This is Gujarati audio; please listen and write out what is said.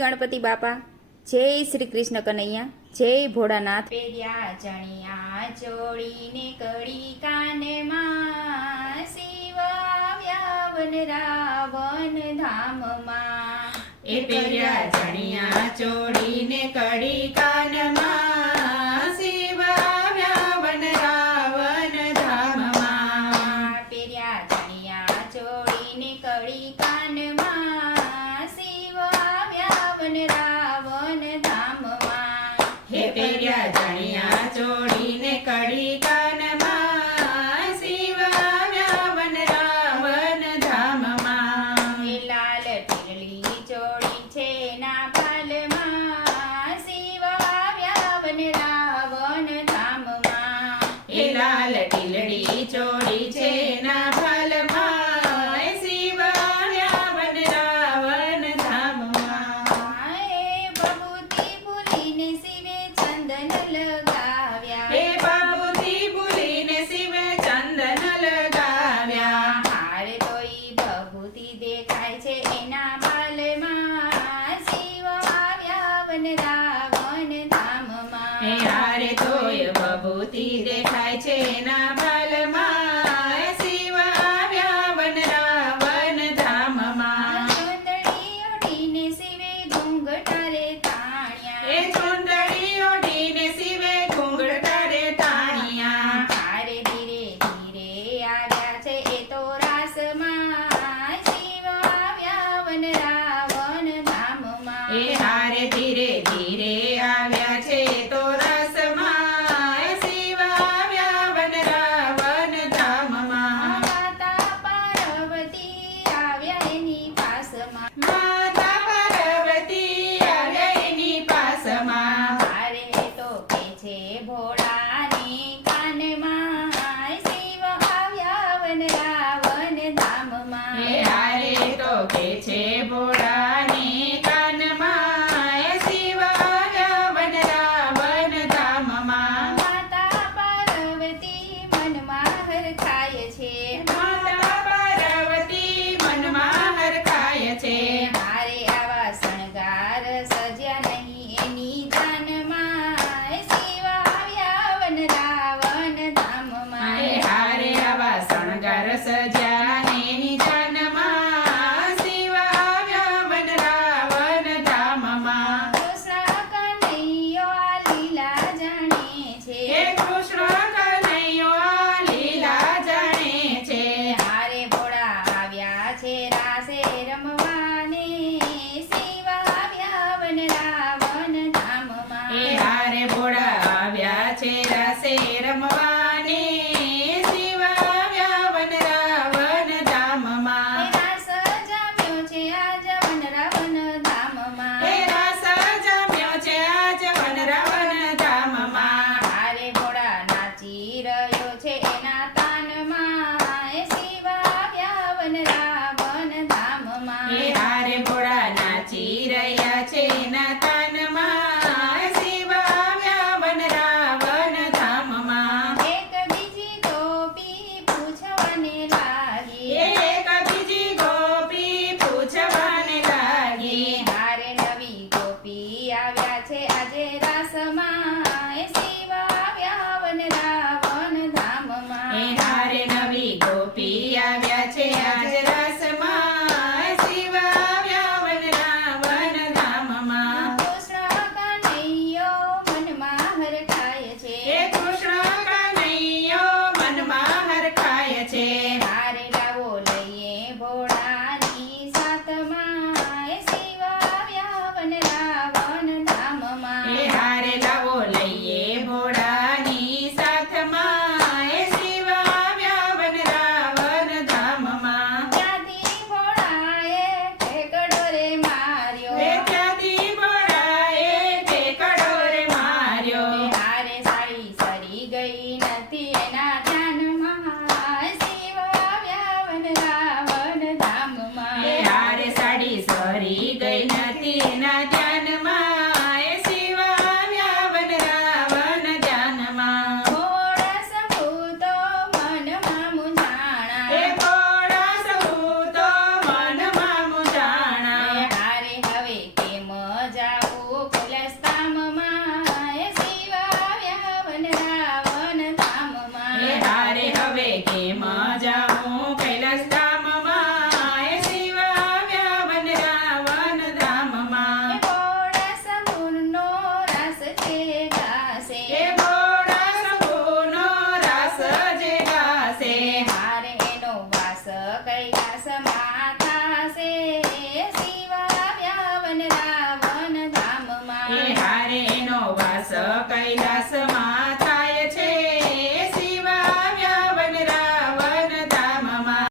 ગણપતિ બાપા. જય શ્રી કૃષ્ણ કનૈયા. જય ભોળાનાથ. પેર્યા જણિયા જોડીને કડી કાને માં શિવાવ્યા રાવણ ધામમાં. એ પેર્યા જણિયા જોડીને કડી કાનમાં શિવાવ્યા વન રાવણ પેર્યા જણિયા જોડીને કડી કાનમાં ¡Hola! Chinatown. ibigay কে মা যা